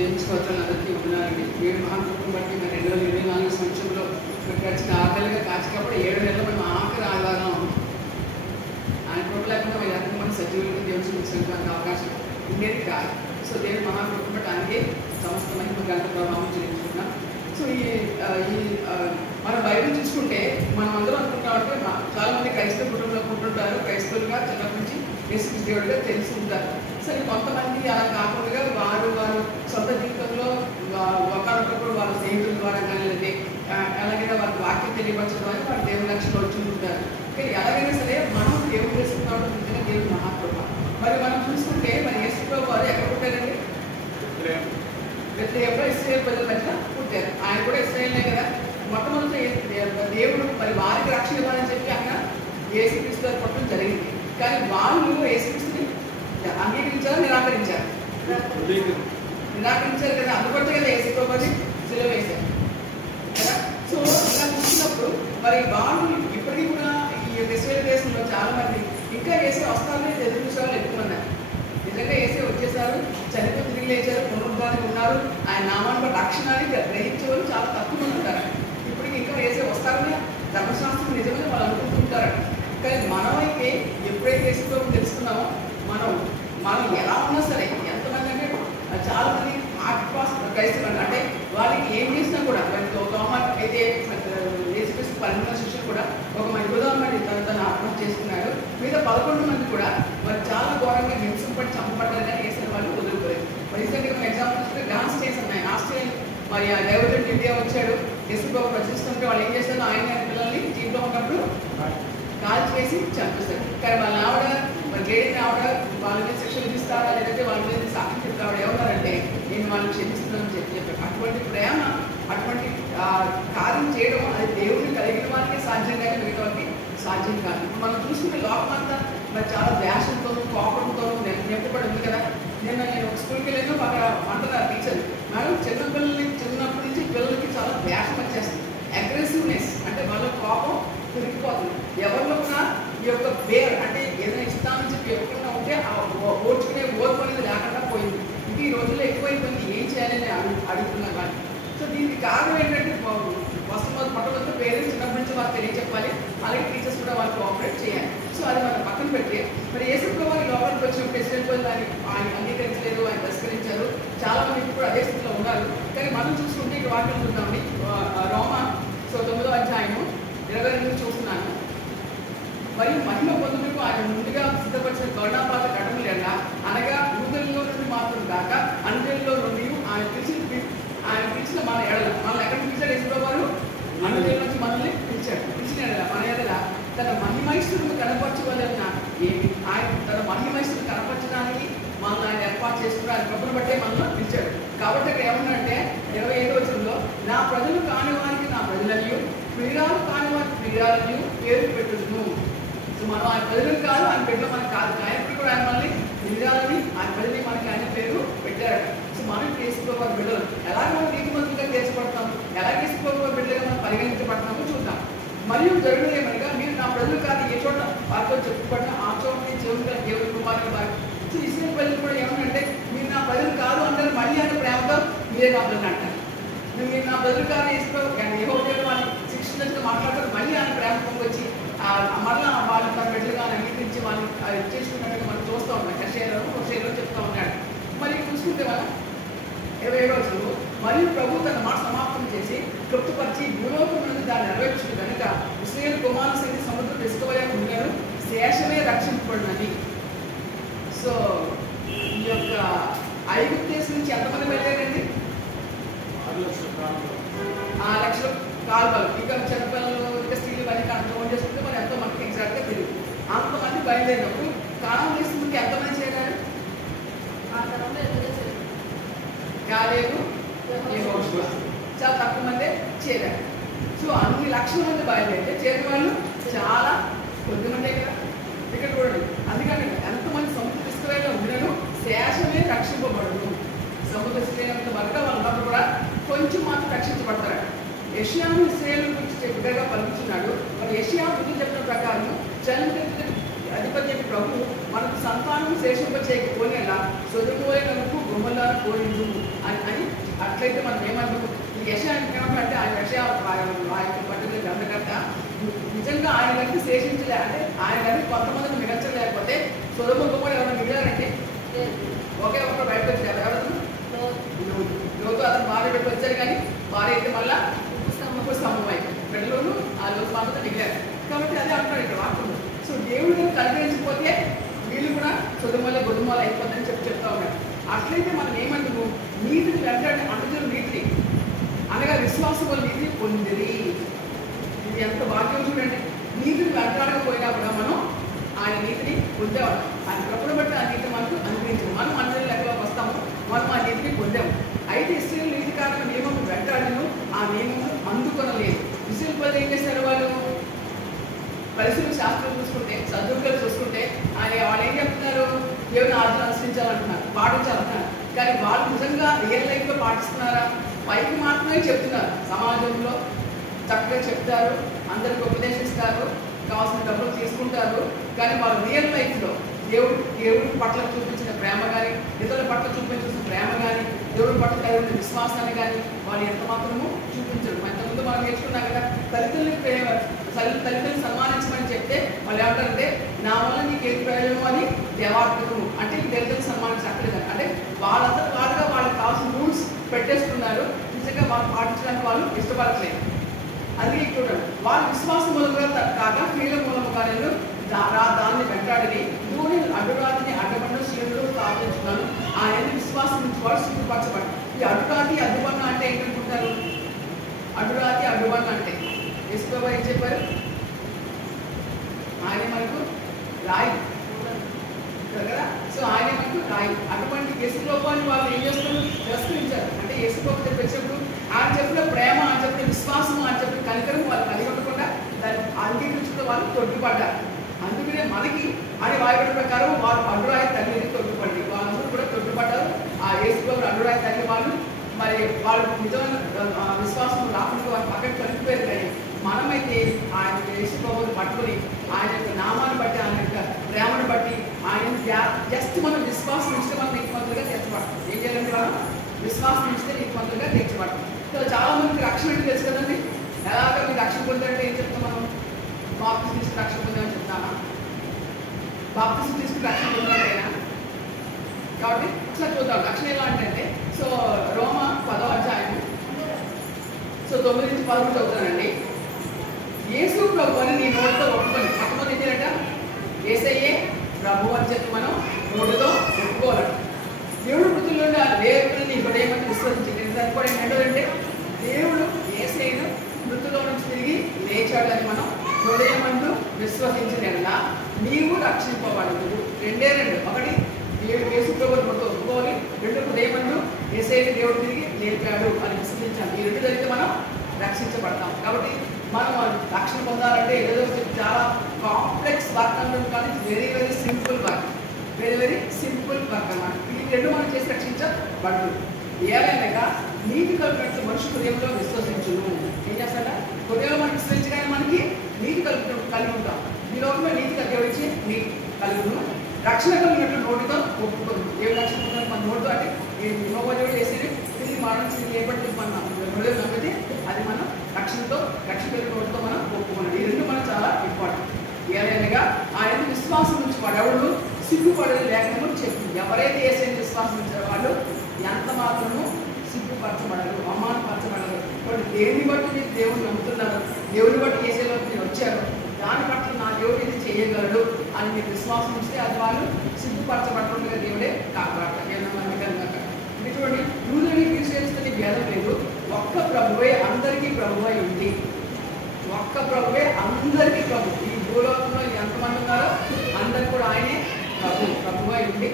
దేవుని స్తోత్రాలందరికీ ఉన్నారండి. 7 మహాకృపను బట్టి మరి 2024 సంవత్సరంలో గడిచిన 6 నెలలుగా కాచినప్పుడు 7 నెలలు మేము ఆఖరి ఆదివారం ఆయన కృప లేకుండా మరి ఎంతమంది సజీవులకి దేవుని చూపించడానికి అవకాశం ఉండేది కాదు. సో దేవుని మహాకృపను బట్టి ఆయనకి సమస్త మహిమ గంట ప్రభావం చెల్లించుకున్నాం. సో మన బైబిల్ చూసుకుంటే మనం అందరం అనుకుంటామంటే చాలా మంది క్రైస్తవ కుటుంబంలో ఉంటుంటారు. క్రైస్తవులుగా చిన్నప్పటి నుంచి యేసు దేవుడిగా తెలిసి ఉంటారు. సరే కొంతమంది అలా కాకుండా వారు సొంత జీవితంలో ఒకరికొకరు వాళ్ళ స్నేహితుల ద్వారా కానీ లేదంటే ఎలాగైనా వాళ్ళకి వాక్యం తెలియపరచడం ద్వారా వారు దేవుని లక్ష్యంలో వచ్చి ఉంటారు. కానీ ఎలాగైనా సరే మనం దేవుడు చేసుకున్నాడు నిజంగా దేవుని మహాకృప. మరి మనం చూసుకుంటే మరి యేసు వారు ఎక్కడ పుట్టారండి? ఎప్పుడో ఇశ్రాయేలు ప్రజల మధ్య పుట్టారు. ఆయన కూడా ఇశ్రాయేలే కదా. మొట్టమొదటి దేవుడు మరి వారికి రక్షణ ఇవ్వాలని చెప్పి అక్కడ యేసుక్రీస్తు గారు పుట్టడం జరిగింది. కానీ వాళ్ళు యేసుక్రీస్తుని అంగీకరించారా నిరాకరించారు? నిరాకరించారు కదా. అందుకొట్టే కదా యేసు ప్రభువుని సిలువ వేశారు కదా. సో ఇలా చూసినప్పుడు మరి వాళ్ళు ఇప్పటికీ కూడా ఈ ఇశ్రాయేలు దేశంలో చాలా మంది ఇంకా యేసు వస్తారని ఎదురు చూసే వాళ్ళు ఎక్కువ ఉన్నారు. నిజంగా యేసు వచ్చేసారు, చనిపోయి తిరిగి లేచారు, పునరుద్ధానికి ఉన్నారు, ఆయన నామాన్ని బట్టి రక్షణని గ్రహించే వాళ్ళు చాలా తక్కువ మంది ఉంటారు. ఇప్పటికి ఇంకా యేసు వస్తారని ధర్మశాస్త్రం నిజమని వాళ్ళు అనుకుంటుంటారు. కానీ మనమైతే ఎప్పుడైతే యేసు ప్రభువుని తెలుసుకున్నామో మనం ఎలా ఉన్నా సరే ఎంతమంది అంటే చాలా మంది క్రైస్తవులు అంటే వాళ్ళకి ఏం చేసినా కూడా అయితే యేసుక్రీస్తు 12 శిష్యులు కూడా ఒక యోధాన్ని తను ఆత్మహత్య చేసుకున్నాడు. మీద 11 మంది కూడా మరి చాలా ఘోరంగా హింసపడి చంపబడ్డారు. కానీ వేసిన వాళ్ళు వదులుకోలేదు. రీసెంట్గా మన ఎగ్జాంపుల్ చూస్తే డాన్స్ స్టేస్ ఉన్నాయి. ఆస్ట్రేలియా మరి ఆ డైవర్జెంట్ ఇండియా వచ్చాడు. యేసు ప్రభు ప్రశ్నిస్తుంటే వాళ్ళు ఏం చేస్తారు? ఆయన పిల్లల్ని జీవితంలో ఉన్నప్పుడు కాల్చి వేసి చంపిస్తారు. కానీ వాళ్ళ ఆవిడ మరి లేడీ ఆవిడ వాళ్ళ మీద శిక్షలు ఇస్తారా లేదంటే వాళ్ళ మీద సాక్షి చెప్తే ఆవిడ ఏమన్నారంటే నేను వాళ్ళని క్షమిస్తున్నానని చెప్పారు. అటువంటి ప్రేమ అటువంటి కార్యం చేయడం అది దేవుడిని కలిగిన వాళ్ళకి సాధ్యం కానీ మిగతా వాళ్ళకి సాధ్యం కాదు. ఇప్పుడు మనం చూసుకుంటే లోకమంతా మరి చాలా ద్వేషంతోనూ కోపంతోనూ నింపబడి ఉంది కదా. నేను ఒక స్కూల్కి వెళ్ళాను, అక్కడ అంటున్నారు టీచర్ మేడం చిన్నప్పటి నుంచి పిల్లలకి చాలా ద్వేషం వచ్చేస్తుంది. అగ్రెసివ్నెస్ అంటే వాళ్ళ కోపం పెరిగిపోతుంది. ఎవరిలో కూడా ఈ యొక్క పేరు అంటే ఏదైనా ఇస్తామని చెప్పి ఎవరికైనా ఉంటే ఆ ఓడ్చుకునే ఓర్పు అనేది లేకుండా పోయింది. ఇంకా ఈ రోజుల్లో ఎక్కువైపోయింది. ఏం చేయాలని అడుగుతున్నాను కానీ. సో దీనికి కారణం ఏంటంటే మొట్టమొదటి పేరెంట్స్ చిన్నప్పటి నుంచి వాళ్ళకి తెలియచెప్పాలి. అలాగే టీచర్స్ కూడా వాళ్ళు కోఆపరేట్ చేయాలి. సో అది మనం పక్కన పెట్టి మరి యేసు ప్రభువు లోపలికి వచ్చిన ప్రెసిడెంట్ దాన్ని ఆయన అంగీకరించలేదు, ఆయన తిరస్కరించారు. చాలా మంది ఇప్పుడు అదే స్థితిలో ఉన్నారు. కానీ మనం చూసుకుంటే ఇక్కడ వాక్యం చూద్దామండి. రోమా 9వ అధ్యాయము 22 చూస్తున్నాను. మరియు మహిమ పొందుటకు ఆయన ముందుగా సిద్ధపరిచిన గౌరవపాత ఘటనలేలా అనగా యూదులలో నుండి మాత్రం కాక అన్యులలో నుండి ఆయన పిలిచిన మన ఎడల మనల్ని ఎక్కడ పిలిచాడు? యేసు ప్రభువు అన్యుల నుంచి మనల్ని పిలిచిన ఎడల మన ఎడల తన మహిమైశ్వరుని కనపరచవలన ఏమి? ఆయన తన మహిమైశ్వరుని కనపరచడానికి మనల్ని ఆయన ఏర్పాటు చేసుకుని ఆయన కృపను బట్టే మనల్ని పిలిచాడు. కాబట్టి ఇక్కడ ఏమన్నాడంటే 25వ వచనంలో నా ప్రజలు కాని వారికి నా ప్రజలను, ప్రియురాలు కాని వారికి ప్రియురాలను పేరు పెట్టును. సో మనం ఆయన ప్రజలు కాదు, ఆయన బిడ్డలు మనకు కాదు. ఆయనప్పుడు కూడా ఆయన మనల్ని ప్రియురాలని ఆయన ప్రజల్ని మనకి ఆయన పేరు పెట్టాడు. సో మనం చేసుకోవాలి బిడ్డలు ఎలా మనం నీతిమంతులుగా తీర్చబడతాం, ఎలా చేసుకోవాలి బిడ్డలుగా మనం పరిగణించబడతామో చూద్దాం. మరియు జరుగుడు ఏమనగా మీరు నా ప్రజలు కాదు, ఏ చోట వారితో చెప్పుకోబడిన ఆ చోటని దేవుని కుమారుని వారి. సో ఇస్రాయేల్ ప్రజలు కూడా ఏమనంటే మీరు నా ప్రజలు కాదు అంటారు. మళ్ళీ ఆయన ప్రేమతో మీరే నా ప్రజలు అంటారు. మీరు నా ప్రజలు కాదు యెహోవా వాళ్ళని శిక్షించినట్టు మాట్లాడతారు. మళ్ళీ ఆయన ప్రేమ పొంగొచ్చి మళ్ళీ వాళ్ళు తన బిడ్డలుగా అంగీకరించి వాళ్ళు చేసుకున్నట్టుగా మనం చూస్తూ ఉన్నాం. షేర్లో చెప్తూ ఉన్నాడు. మరి చూసుకుంటే మనం 27వ వచనంలో మరియు ప్రభు తన మాట సమాప్తం చేసి తృప్తిపరిచి భూలోకం నుండి దాన్ని నెరవేర్చుడు కనుక ఇశ్రాయేలు కుమారుల సైతం సముద్రం తీసుకోలేక ఉన్నాడు, శేషమే రక్షింపబడినది. సో ఈ యొక్క ఐగుప్తు దేశం నుంచి ఎంతమంది వెళ్ళారండి? 6 లక్షల కాల్వలు. ఇక చిన్నపిల్లలు ఇంకా స్త్రీలు ఇవన్నీ కంట్రోల్ చేసుకుంటే మరి ఎంతో మనకి ఎగ్జాక్ట్గా తెలియదు. అంతమంది బయలుదేరినప్పుడు కాలం దేశంకి ఎంతమంది చేరారు? కాలేదు, చాలా తక్కువ మంది చేరారు. సో అన్ని లక్షల మంది బయలుదేరితే చేరిన వాళ్ళు చాలా కొద్ది మందే కదా. ఇక్కడ చూడండి, అందుకని ఎంతమంది సముద్ర తీసుకువెళ్ళి ఉండను శేషమే రక్షింపబడను. సముద్ర తీసుకునేంత వరకు వాళ్ళు ఉన్నప్పుడు కూడా కొంచెం మాత్రం రక్షించబడతారు. యెషయాను ఇశ్రాయేలు గురించి బిడ్డగా పలుకుతున్నాడు. మరి యెషయా ముందు చెప్పిన ప్రకారం చలించే అధిపతి ప్రభు మనకు సంతానం శేషింప చేయకపోయినా సొదొమ వలె గుమ్మల్లా కోరిండు అని అట్లయితే మనం ఏమంటాము? ఈ యెషయా ఏమంటే ఆయన యెషయా ఆ యొక్క పట్టుదల గ్రంథకర్త నిజంగా ఆయన గట్టి శేషించలే, అంటే ఆయన గట్టి కొంతమందిని మిగల్చలేకపోతే సొదొమ గుమ్మలు ఎవరైనా మిగిలారంటే ఒకే ఒక్కరు బయటకు వచ్చారు. ఎవరు? లోతు. అతను భార్య పెట్టి వచ్చారు, కానీ భార్య అయితే మళ్ళా ఉప్పు స్తంభం అయిపోయింది. పెళ్ళలోను ఆ లోతు మాత్రం మిగిలారు. కాబట్టి అదే అంటున్నాడు ఇక్కడ వాక్యం. సో దేవుడిని కనికరించకపోతే వీళ్ళు కూడా సొదొమల గొదుమలు అయిపోతుందని చెప్తా ఉన్నారు. అట్లయితే మనం ఏమంటాము? నీతిని వెంటాడి అందులో నీతిని అనగా విశ్వాసముల నీతిని పొందిరి. ఇది ఎంత భాగ్యం చూడండి. నీతిని వెంటాడకపోయినా కూడా మనం ఆయన నీతిని పొందేవాడు. ఆయన కృపను బట్టి ఆ నీతి మనకు అనుగ్రహించాము. మనం అందరి లెక్కలోకి వస్తాము, మనం ఆ నీతిని పొందాము. అయితే ఇశ్రాయేలు నీతి కారణ నియమం వెంటాడను, ఆ నియమం అందుకొనలేదు. ఇశ్రాయేలు ప్రజలు ఏం చేశారు? వాళ్ళు పరిశీలన శాస్త్రం చూసుకుంటే, సద్దుర్గలు చూసుకుంటే వాళ్ళు ఏం చెప్తున్నారు? దేవుని ఆజ్ఞలు అనుసరించాలంటున్నారు, పాటించాలంటున్నారు. కానీ వాళ్ళు నిజంగా రియల్ లైఫ్లో పాటిస్తున్నారా? పైకి మాత్రమే చెప్తున్నారు. సమాజంలో చక్కగా చెప్తారు, అందరికి ఉపదేశిస్తారు, కావాల్సిన డబ్బులు తీసుకుంటారు. కానీ వాళ్ళు రియల్ లైఫ్లో దేవుడి పట్ల చూపించిన ప్రేమ కానీ, ఇతరుల పట్ల చూపించిన ప్రేమ కానీ, దేవుడి పట్ల కలిగిన విశ్వాసాన్ని కానీ వాళ్ళు ఎంత మాత్రము చూపించరు. ఇంతకుముందు మనం నేర్చుకున్నాం కదా, తల్లిదండ్రులు సన్మానించమని చెప్తే వాళ్ళు ఏమంటారంటే నా వల్ల నీకు ఏది ప్రయోజనం అని దేవార్థకము, అంటే తల్లిదండ్రులు సన్మానించక్కర్లేదు. అంటే వాళ్ళంతా వాళ్ళుగా వాళ్ళకి కావాల్సిన రూల్స్ పెట్టేస్తున్నారు. నిజంగా వాళ్ళు పాటించడానికి వాళ్ళు ఇష్టపడట్లేదు. అందుకే చూడండి, వాళ్ళ విశ్వాసం మూలంగా కాక క్రియల మూలముగా దాన్ని వెంటాడని భూమి అడ్డురాతిని అడ్డబండ శ్రేణులు స్థాపించున్నాను. ఆయన విశ్వాసం నుంచి వాడు సిగ్గుపరచబడి. ఈ అడ్డురాతి అడ్డుబండ అంటే ఏంటనుకుంటారు? అడ్డురాతి అడ్డుబండ అంటే యేసుప్రభు ఏం చెప్పారు? ఆయన మనకు రాయి కదా. సో ఆయన మనకు రాయి. అటువంటి యేసుప్రభుని వాళ్ళు ఏం చేస్తారు? తిరస్కరించారు. అంటే యేసుప్రభు చెప్పేటప్పుడు ఆయన చెప్పిన ప్రేమ, ఆయన చెప్పిన విశ్వాసము, ఆయన చెప్పిన కనికరం వాళ్ళు కలిగి ఉండకుండా దాన్ని అంగీకరించడం వాళ్ళు తొట్టిపడ్డారు. అందుకనే మనకి అని వాయుబడి ప్రకారం వాళ్ళు అడ్డురాయి తల్లిని తొట్టిపడి వాళ్ళందరూ కూడా తొట్టిపడ్డారు. ఆ యేసుప్రభు అడ్డురాయి తల్లి వాళ్ళు మరి వాళ్ళు నిజమైన విశ్వాసం రాకుండా వాళ్ళు పక్కన కలిపిపోయారు. కానీ మనమైతే ఆయన యేసుప్రభుని పట్టుకొని ఆయన యొక్క నామాన్ని బట్టి, ఆయన యొక్క ప్రేమను బట్టి ఆయన జస్ట్ మనం విశ్వాసం ఇస్తే మనం నీతిమంతులుగా తీర్చబడతాం. ఏం చేయాలంటే మనం విశ్వాసం ఇస్తే నీతిమంతులుగా తీర్చబడతాం. సో చాలా మందికి రక్షణ అంటే తెలుసు కదండి. ఎలాగ మీరు రక్షణ పొందారంటే ఏం చెప్తాం మనం? బాప్తిసం తీసుకుని రక్షణ పొందామని చెప్తామా? బాప్తిసం తీసుకుని రక్షణ పొందారైనా? కాబట్టి ఒకసారి చూద్దాం రక్షణ ఎలా అంటే. సో రోమ 10వ అధ్యాయం, సో 9 నుంచి 11 చదువుతానండి. యేసు ప్రభు అని నీ నోటితో ఒప్పుకొని, పక్కన ఏంటంట? యేసయ్యే ప్రభు అని చెప్పి మనం నోటితో ఒప్పుకోవాలంట. దేవుడు మృతుల్లో వేరుకుని నీ హృదయం విశ్వసించింది. దానికి కూడా ఏంటంటే దేవుడు యేసయ్యను మృతుల్లో నుంచి తిరిగి లేచాడని మనం హృదయమందు విశ్వసించినలా నీవు రక్షింపబడదు. రెండే రెండు. ఒకటి యేసు ప్రభువుని మనతో ఒప్పుకోవాలి, రెండు హృదయమందు యేసయ్యను దేవుడు తిరిగి లేపాడు అని విశ్వసించాలి. ఈ రెండు జరిగితే మనం రక్షించబడతాం. కాబట్టి మనం రక్షణ పొందాలంటే ఏదో చాలా కాంప్లెక్స్ వర్క్ అంటుంది, కానీ very very simple work. Very very simple work అన్నమాట. ఈ రెండు మనం చేసి రక్షించబడదు. ఏమైనా నీతి కలిగినట్లు మనిషి హృదయంలో విశ్వసించును. ఏం చేస్తాడా? హృదయంలో మనం విశ్వసించగానే మనకి నీతి కలిగి ఉంటాం. ఈ లోకంలో నీతి కలిగించి నీతి కలుగును. రక్షణ కలిగినట్లు నోటితో ఒప్పుకోదు. ఏ రక్షణ మన నోటితో అంటే దేవుడు చేసేది తిరిగి మరణించి ఏపటి మన హృదయం నమ్మితే అది మనం రక్షణతో రక్షణ నోటితో మనం ఒప్పుకున్నాం. ఈ రెండు మనకు చాలా ఇంపార్టెంట్. ఏదైనా ఆయన విశ్వాసం నుంచి వాడెవడు సిగ్గుపడేది లేకుండా చెప్పింది. ఎవరైతే ఏసైనా విశ్వాసం ఉంచారో వాళ్ళు ఎంత మాత్రము సిగ్గుపరచబడరు, అవమానపరచబడరు. కాబట్టి దేన్ని బట్టి మీరు దేవుని నమ్ముతున్నారు, దేవుని బట్టి ఏసైలోకి మీరు వచ్చారు, దాని పట్ల నా దేవుడు ఇది చేయగలడు అని మీరు విశ్వాసం ఇస్తే అది వాళ్ళు సిగ్గుపరచబడకుండా దేవుడే కాపాడతారు. ఇది చూడండి, యూదులని క్రిస్టియన్స్తో భేదం లేదు. ఒక్క ప్రభువే అందరికీ ప్రభువై ఉంది. ఒక్క ప్రభువే అందరికీ ప్రభు. ఈ భూలోకంలో ఎంతమంది ఉన్నారో అందరు కూడా ఆయనే ప్రభువై ఉంది.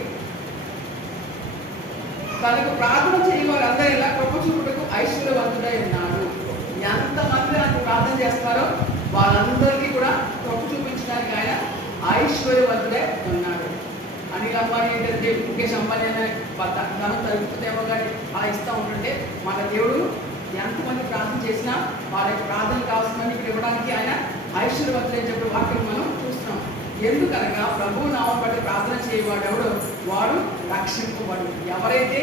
తనకు ప్రార్థన చేయవారు అందరూ ఇలా కృప చూపుటకు ఐశ్వర్యవంతుడై ఉన్నాడు. ఎంతమంది ఆయన ప్రార్థన చేస్తారో వాళ్ళందరికీ కూడా కృప చూపించడానికి ఆయన ఐశ్వర్యవంతుడై ఉన్నాడు. అనిల్ అంబానీ ఏంటంటే ముఖేష్ అంబానీ అనే ధనం తరుగుతుందేమో కానీ అలా ఇస్తూ ఉంటుంటే మన దేవుడు ఎంతమంది ప్రార్థన చేసినా వాళ్ళకి ప్రార్థన కావాల్సిందని ఇక్కడ ఇవ్వడానికి ఆయన ఐశ్వర్యవంతుడు అని చెప్పే వాక్యం మనం చూస్తున్నాం. ఎందుకనగా ప్రభువు నామం బట్టి ప్రార్థన చేయవాడు ఎవడు వాడు రక్షింపబడు. ఎవరైతే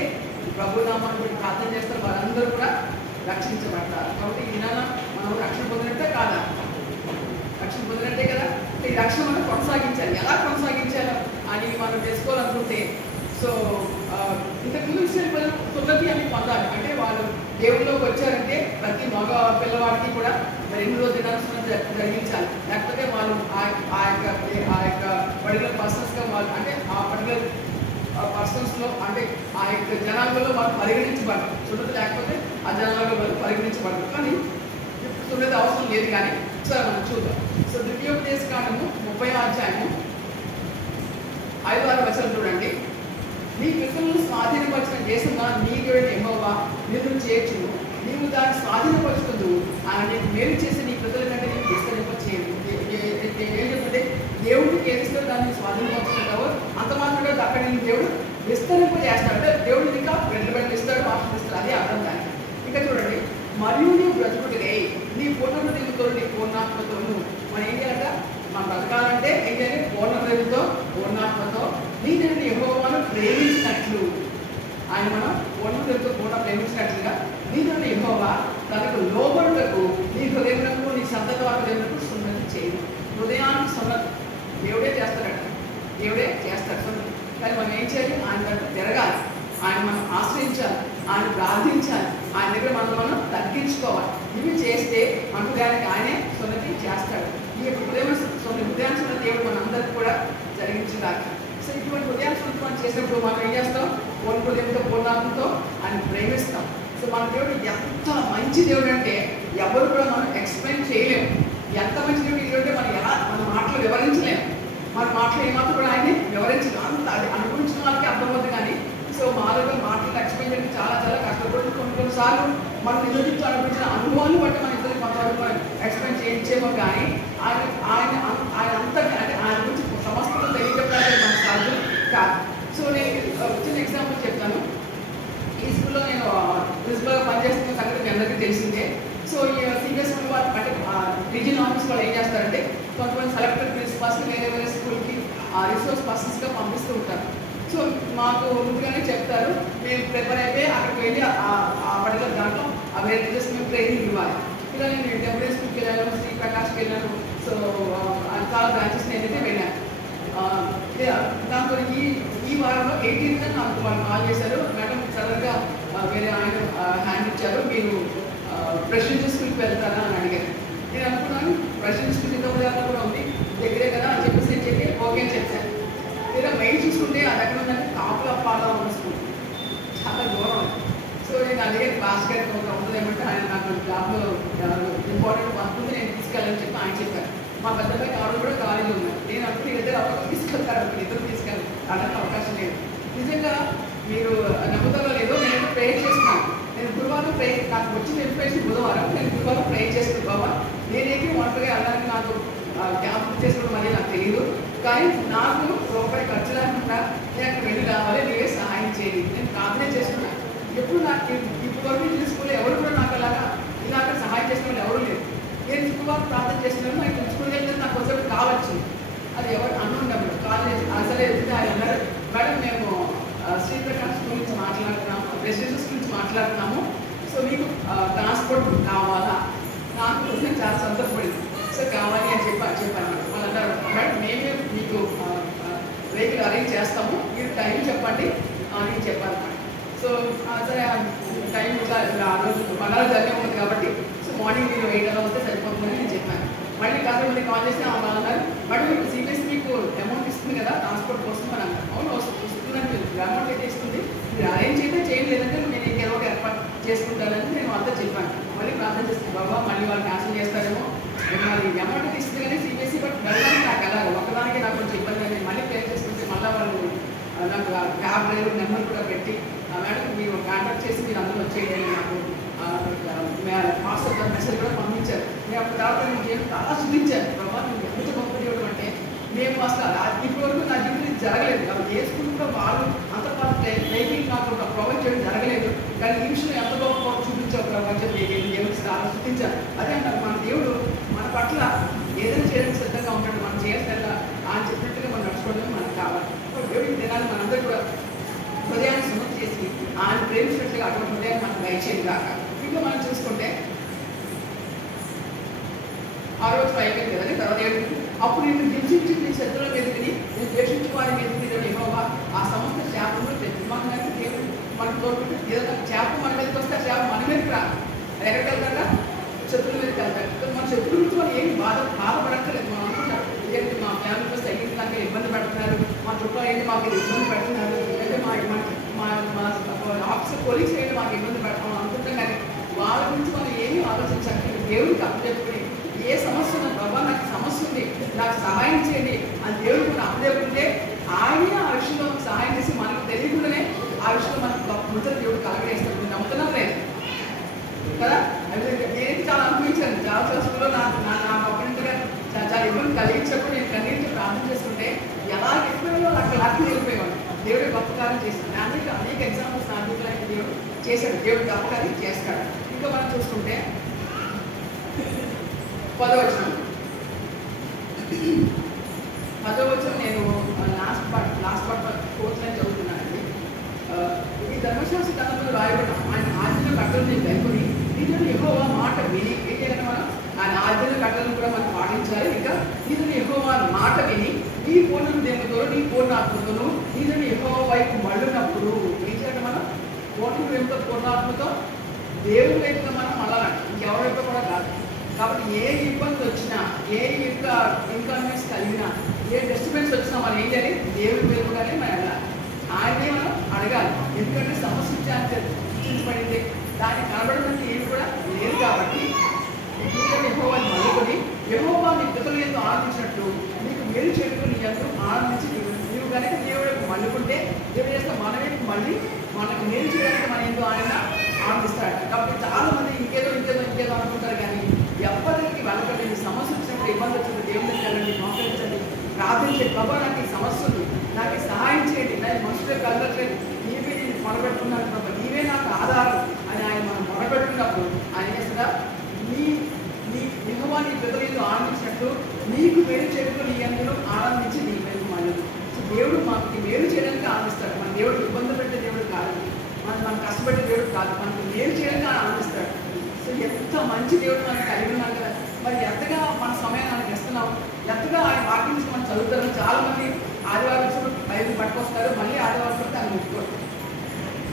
ప్రభు నామాన్ని బట్టి ప్రార్థన చేస్తారో వారందరూ కూడా రక్షించబడతారు. కాబట్టి ఈయన మనం రక్షణ పొందినట్టే కాదా? రక్షణ పొందినట్టే కదా. ఈ రక్షణ మనం కొనసాగించాలి. ఎలా కొనసాగించాలో అని మనం తెలుసుకోవాలనుకుంటే సో ఇంతకుముందు విషయాలు సున్నతి అని పొందాలి. అంటే వాళ్ళు దేవుళ్ళలోకి వచ్చారంటే ప్రతి మగ పిల్లవాడికి కూడా 2 దినాల సున్నతి జరిగించాలి. లేకపోతే వాళ్ళు ఆ యొక్క పర్టికులర్ పర్సన్స్గా వాళ్ళు అంటే ఆ పర్టికులర్ పర్సన్స్లో అంటే ఆ యొక్క జనాలలో వాళ్ళు పరిగణించబడరు. సున్నతి లేకపోతే ఆ జనాలలో వాళ్ళు పరిగణించబడరు. కానీ ఇప్పుడు సున్నతి అవసరం లేదు. కానీ సరే మనం చూద్దాం. సో ద్వితీయోపదేశకాండము 30వ అధ్యాయము 5-6 వచనం చూడండి. నీ పితరులను స్వాధీనపరిచిన దేశంగా నీ దేవుడైన యెహోవా నిన్ను చేర్చును. నీవు దాన్ని స్వాధీనపరుచుకుందు. ఆయన నీకు మేలు చేసి నీ పితరుల కంటే నీకు విస్తరింపచేయదు. ఏం చెప్పంటే దేవుడికి ఏదిస్తే దాన్ని స్వాధీనపరుచుకుంటావో అంత మాత్రమే అక్కడ నీ దేవుడు విస్తరింపజేస్తాడు. అంటే దేవుడు ఇంకా వెంటబెట్టిస్తాడు, ఆశిస్తాడు. అదే అర్థం దానికి. ఇంకా చూడండి, మరియు నీవు బ్రతుకుడిగై నీ పూర్ణహృదయంతో నీ పూర్ణాత్మతోను మనం ఏం చేయాలంట? మనం బ్రతకాలంటే ఏం చేయాలి? పూర్ణహృదయంతో పూర్ణాత్మతో నీ దేవుని యెహోవాను ప్రేమించినట్లు ఆయన మనం పూర్ణహృదయంతో పూర్ణ ప్రేమించినట్లుగా నీ దేవుని యెహోవా తనకు లోబడుటకు నీ హృదయమునకు నీ సంతత హృదయమునకు సున్నతి చేయదు. హృదయానికి సున్నతి దేవుడే చేస్తాడట. దేవుడే చేస్తాడు సున్నతి. కానీ మనం ఏం చేయాలి? ఆయన తట్టు తిరగాలి. ఆయన మనం ఆశ్రయించాలి. ఆయన ప్రార్థించాలి. ఆయన దగ్గర మనం తగ్గించుకోవాలి. ఇవి చేస్తే మన హృదయానికి ఆయనే సున్నతి చేస్తాడు. ఈ యొక్క హృదయాన్ని సున్నతి దేవుడు మనందరికీ కూడా జరిగించడానికి. సో ఇటువంటి హృదయాన్ని సున్నతి మనం చేసినప్పుడు మనం ఏం చేస్తాం? పూర్ణ హృదయంతో పూర్ణాత్మతో ఆయన ప్రేమిస్తాం. సో మన దేవుడు ఎంత మంచి దేవుడు అంటే ఎవరు కూడా మనం ఎక్స్ప్లెయిన్ చేయలేము. ఎంత మంచి దేవుడు ఇదంటే మనం ఎలా మన మాటలు వివరించలేము. మన మాటలు ఏమాత్రం కూడా ఆయన్ని వివరించలేము. అంత అది అనుభవించిన వాళ్ళకి అర్థమవుతుంది. కానీ సో మాలో మాటలు ఎక్స్ప్లెయిన్ చేయడం చాలా చాలా కష్టపడి కొన్నిసార్లు మనం నిజంతో అనిపించిన అనుభవాన్ని బట్టి మన ఇద్దరు కొంతవరకు ఎక్స్ప్లెయిన్ చేయించేమో. కానీ ఆయన ఆయన ఆయన అంతా అంటే ఆయన గురించి సమస్తం తెలియజెప్పడానికి మన సాధ్యం కాదు. సో నేను చిన్న ఎగ్జాంపుల్ చెప్తాను. ఈ స్కూల్లో నేను ప్రిన్సిపల్గా పనిచేస్తున్న సంగతి మీ అందరికీ తెలిసిందే. సో ఈ సీనియర్ స్కూల్ వాళ్ళు అంటే రీజియనల్ ఆఫీస్ వాళ్ళు ఏం చేస్తారంటే కొంతమంది సెలెక్టెడ్ ప్రిన్సిపల్స్ని వేరే వేరే స్కూల్కి రిసోర్స్ పర్సన్స్గా పంపిస్తూ ఉంటారు. సో మాకు ముందుగానే చెప్తారు. మేము ప్రిపేర్ అయితే అక్కడికి వెళ్ళి ఆ పర్టికులర్ దాంట్లో ఆ వేరే టీచర్స్ మేము ట్రైనింగ్ ఇవ్వాలి. ఇలా నేను డెబ్బై స్కూల్కి వెళ్ళాను, శ్రీ ప్రకాష్కి వెళ్ళాను. సో చాలా బ్రాంచెస్ నేనైతే వెళ్ళాను. దాంతో ఈ వారంలో 18th నాకు వాళ్ళు కాల్ చేశారు. మేడం సడన్గా వేరే ఆయన హ్యాండ్ ఇచ్చారు, మీరు ప్రెసిడెన్షియల్ స్కూల్కి వెళ్తారా అని అడిగారు. నేను అనుకున్నాను ప్రెసిడెన్షియల్ స్కూల్ ఇంత ఉదాహరణ కూడా ఉంది దగ్గరే కదా అని చెప్పేసి నేను చెప్పి ఓకే అని చెప్పాను. లేదా మెయిన్ చూసుకుంటే అది ఎక్కడ ఉందంటే కాపులప్పాలో ఉన్న స్కూల్, చాలా దూరం. సో నేను అడిగే క్లాస్ గారికి ఒక ఉంటుంది ఏమంటే ఆయన నాకు జాబ్లో ఇంపార్టెంట్ వర్క్ ఉంది, నేను తీసుకెళ్ళని చెప్పి ఆయన చెప్పారు. మా పెద్దపై కావాలి కూడా కాలేజీ ఉన్నారు. నేను అనుకుని ఇద్దరు అవకాశం తీసుకెళ్తారు, అనుకుని ఇద్దరు తీసుకెళ్ళి అలాంటి అవకాశం లేదు. నిజంగా మీరు నమ్ముతారో లేదో నేను ప్రే చేసుకున్నాను. నేను గురువారం ప్రే నాకు వచ్చిన ఇన్ఫర్మేషన్ బుధవారం, నేను గురువారం ప్రే చేసుకున్నాను. బాబా నేనేకి ఒంటరిగా వెళ్ళడానికి నాకు క్యాంప్ బుక్ చేసుకోవడం అనేది నాకు తెలియదు. కానీ నాకు రూపాయి ఖర్చు లేకుండా నేను అక్కడ వెళ్ళి రావాలి, నీవే సహాయం చేయాలి. నేను ప్రార్థన చేసుకున్నాను. ఎప్పుడు నాకు ఇప్పుడు వరకు తెలుసుకోలే ఎవరు కూడా నాకు ఇలాగ సహాయం చేసిన వాళ్ళు ఎవరు లేరు. నేను శుక్రవారం ప్రార్థన చేస్తున్నాను. నాకు తెలుసుకుని వెళ్తే నాకు వచ్చేప్పుడు కావచ్చు. అది ఎవరు అన్నుండవు కాల్ చేసి అసలే వెళ్తే ఆయన అన్నారు, మేడం మేము శ్రీప్రకాష్ స్కూల్ నుంచి మాట్లాడుతున్నాము, రెసిడెన్షియల్ స్కూల్ నుంచి మాట్లాడుతున్నాము. సో మీకు ట్రాన్స్పోర్ట్ కావాలా? నాకు నేను చాలా సంతోషపడింది. సో కావాలి అని చెప్పాను. వాళ్ళు అన్నారు, మేడం మేమే మీకు వెహికల్ అరేంజ్ చేస్తాము, మీరు టైం చెప్పండి అని చెప్పాను. సో సరే టైం ఆ రోజు మళ్ళా జర్నీ ఉంది కాబట్టి సో మార్నింగ్ మీరు 8 అలా వస్తే సరిపోతుందని నేను చెప్పాను. మళ్ళీ కాసేపు కాల్ చేస్తే వాళ్ళు అన్నారు, మేడం మీకు సిబిఎస్ మీకు అమౌంట్ ఇస్తుంది కదా ట్రాన్స్పోర్ట్ కోసం అని అన్నారు. అవును ఇస్తుందని మీరు అమౌంట్ అయితే ఇస్తుంది, మీరు అరేంజ్ అయితే చేయండి, లేదంటే నేను ఇంకేదో ఒక ఏర్పాటు చేసుకుంటానని నేను అంతా చెప్పాను. మళ్ళీ ప్రార్థన చేస్తాను, బాబా మళ్ళీ వాళ్ళు క్యాన్సిల్ చేస్తారేమో, మరి అమౌంట్ అయితే ఇస్తుంది కానీ సిబిఎస్ఈ బట్ వెళ్ళడానికి నాకు అలా ఒకదానికి నాకు కొంచెం ఇబ్బంది అని మళ్ళీ పే చేసుకుంటే మళ్ళీ వాళ్ళు నాకు క్యాబ్ డ్రైవర్ నెంబర్ కూడా పెట్టి మేడం మీరు కాంటాక్ట్ చేసి మీరు అందరూ వచ్చేయండి నాకు వాట్సాప్ మెసేజ్ కూడా పంపించారు. నేను అప్పుడు తర్వాత నేను చాలా చూపించాను, ప్రభావ నేను ఎంత గొప్ప చేయడం అంటే మేము అసలు ఇప్పటివరకు నా జీవితం జరగలేదు. కాబట్టి ఏ స్కూల్ కూడా వాళ్ళు అంత లైఫింగ్ నాకు ప్రొవైడ్ చేయడం జరగలేదు. కానీ ఈ విషయం ఎంత గొప్ప చూపించావు ప్రపంచం దేవుడికి చాలా చూపించాను. అదే అంటారు మన దేవుడు మన పట్ల ఏదైనా చేయడానికి సిద్ధంగా ఉంటాడు. మనం చేయాల్సిన ఆయన దినాన్ని మనందరూ కూడా హృదయాన్ని సుమతి చేసి ఆయన ప్రేమించినట్లుగా అటువంటి హృదయాన్ని మనం దయచేది కాక. ఇంకా మనం చూసుకుంటే 6వ వచనం అయిపోయింది కదండి. తర్వాత 7 అప్పుడు నేను హింసించి నీ శత్రువుల మీదకి నేను ద్వేషించు వారి మీదకి యెహోవా ఆ సమస్త శాపంలో యజమానునికి దేవుడు మనకు తోడుకుంటే ఏదైనా చేప మన మీదకి వస్తే ఆ చేప మన మీదకి రా ఎక్కడికి వెళ్తారా? శత్రువుల మీదకి వెళ్తారు. మన శత్రువుల నుంచి మనం ఏమి బాధపడక్కర్లేదు. మనం అనుకుంటాం ఏంటి మా ఫ్యామిలీ వస్తే అయ్యింది నాకు ఇబ్బంది పెడుతున్నారు, మా చుట్టాలు ఏంటి మాకు ఇబ్బంది పెడుతున్నారు, అంటే మా ఆఫీసర్ కొలీగ్స్ ఏంటి మాకు ఇబ్బంది పెడతాం అనుకుంటాం. కానీ వాళ్ళ గురించి మనం ఏమీ ఆలోచించాలి. దేవుడికి అప్పచెప్పుకుని ఏ సమస్య ఉన్న బాబా నాకు సమస్య ఉంది, నాకు సహాయం చేయండి అని దేవుడు కూడా అప్పచెప్పుకుంటే ఆయనే ఆ విషయంలో సహాయం చేసి మనకు తెలియకుండానే ఆ విషయంలో మనకు ముందర దేవుడు కలగడేస్తాడు. నమ్ముతున్నాం లేదు కదా? నేనైతే చాలా అనుభవించాను. చాలా సంవత్సరంలో నా పక్కన చాలా ఇబ్బంది కలిగించినప్పుడు నేను కన్నీటితో ప్రార్థన చేసుకుంటే ఎలా ఎక్కువ అక్కడ వెళ్ళిపోయేవాడు. దేవుడు గొప్ప కార్యం చేస్తాడు. అనేక ఎగ్జాంపుల్స్ నా జీవితంలో దేవుడు చేశాడు. దేవుడు గొప్ప కార్యం చేస్తాడు. ఇంకా మనం చూసుకుంటే 10వ వచనం నేను లాస్ట్ పార్ట్ 4th లైన్ చదువుతున్నానండి. ఈ ధర్మశాస్త్ర గ్రంథంలో రాయబడిన ఆయన ఆజ్ఞల కట్టలు నేను కనుకొని దీనిని యెహోవా మాట విని ఏం చేయాలి? మనం ఆయన ఆజ్ఞల కట్టలను కూడా మనం పాటించాలి. ఇంకా దీనిని యెహోవా మాట విని నీ పూర్ణ హృదయంతో నీ పూర్ణాత్మతోను దీనిని యెహోవా వైపు మళ్ళినప్పుడు ఏం చేయాలి? మనం పూర్ణ హృదయంతో పూర్ణాత్మతో దేవుని వైపుగా మనం మళ్ళాలి, ఇంకెవరి వైపు కూడా కాదు. కాబట్టి ఏ ఇబ్బంది వచ్చినా, ఏ ఇన్కన్వీనియన్స్ కలిగినా, ఏ డిస్టర్బెన్స్ వచ్చినా మనం ఏం చేయాలి? దేవుడి వైపుగానే మనం వెళ్ళాలి. ఆయనే మనం అడగాలి. ఎందుకంటే సమస్య సృష్టించబడింది, దాన్ని కనబడడానికి ఏమి కూడా లేదు. కాబట్టి యెహోవాని మళ్ళుకొని యెహోవా నీ పితరుల యందు ఆనందించినట్లు నీకు మేలు చేయడం నీ యందు ఆనందించి నీవు కనుక దేవుడికి మళ్ళుకుంటే దేవుడు చేస్తే మనమే మళ్ళీ మనకు మేలు చేయడానికి మన ఎంతో ఆయన ఆనందిస్తాడు. కాబట్టి చాలా మంది ఇంకేదో అనుకుంటారు. కానీ ఎప్పటికీ వెనకండి సమస్య వచ్చినప్పుడు, ఇబ్బంది వచ్చినప్పుడు దేవుని దగ్గరికి వెళ్ళండి, మోకరించండి, ప్రార్థించండి. ప్రభా నాకు ఈ సమస్య ఉంది, నాకు సహాయం చేయండి, నాకు మనుషులే కలగట్లేదు, నీవే నేను మొదలుపెట్టుకున్నాను ప్రభా, నీవే నాకు ఆధారం అని ఆయన మనం మొదలుపెట్టుకున్నప్పుడు ఆయన చేస్తుందా? నీ యెహోవా నీ పితరులు ఆనందించినట్టు నీకు మేలు చేయడం నీ అందులో ఆనందించి నీ మేలు మళ్ళీ. సో దేవుడు మనకి మేలు చేయడానికి ఆనందిస్తాడు. మన దేవుడు ఇబ్బంది పెట్టే దేవుడు కాదు, మనం కష్టపడే దేవుడు కాదు, మనకి మేలు చేయడానికి ఆనందిస్తాడు. సో ఎంత మంచి దేవుడు మనం కలిగి ఉన్నాం కదా. మరి ఎంతగా మన సమయాన్ని ఆయనకి ఇస్తున్నాం, ఎంతగా ఆయన వాక్యం నుంచి మనం చదువుతారు. చాలా మంది ఆదివారం బైబిల్ పట్టుకొస్తారు, మళ్ళీ ఆదివారం వస్తే ఆయన ముట్టుకోరు.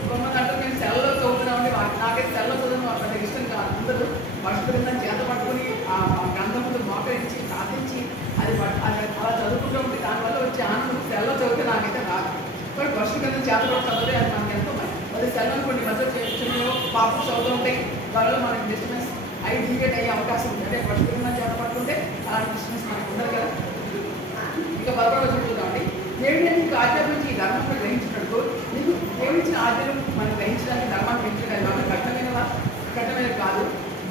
కొంతమంది అంటే నేను సెల్లో చదువుతున్నామండి, నాకైతే సెల్లో చదవడం పెద్ద ఇష్టం కాదు. అందరూ వర్ష గ్రంథాన్ని చేత పట్టుకుని ఆ గ్రంథంలో మోకరించి ప్రార్థించి అది అలా చదువుకుంటూ ఉంటే దానివల్ల వచ్చే ఆనందం సెల్లో చదివితే నాకైతే రాదు. బట్ వర్ష గ్రంథం చేత కూడా చదివితే అది మనకి ఎంతో అది సెల్లో కొన్ని మధ్య పాపం చదువుతూ ఉంటాయి, దానివల్ల మనకి డిస్టర్బెన్స్ డీవియేట్ అయ్యే అవకాశం ఉంది. అంటే వర్ష గ్రంథం చేత పట్టుకుంటే అలాంటి డిస్టర్బెన్స్ మనకు ఉండదు కదా. ఇక 11వ వచనం చూద్దామండి. దేవుడు నీకు ఆజ్ఞాపించి ఈ ధర్మాన్ని గ్రహించినట్టు నీకు దేవుడిచ్చిన ఆజ్ఞలు మనం గ్రహించడానికి ధర్మాన్ని పెంచడానికి కాబట్టి కఠినమైన కాదు,